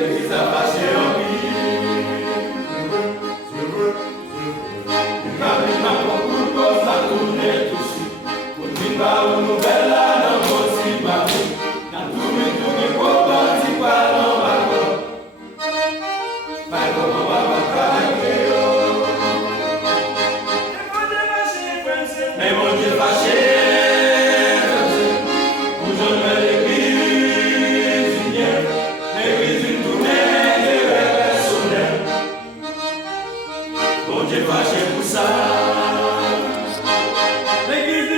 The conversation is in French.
l'église a fâché en vie. Une nouvelle là dans mon cimetière, dans tout le monde qui commence par l'embargo. Mais comment va m'attraquer? Mais mon Dieu fâché, où je mets l'église, l'église une tournée de personnel. Mon Dieu fâché pour ça. L'église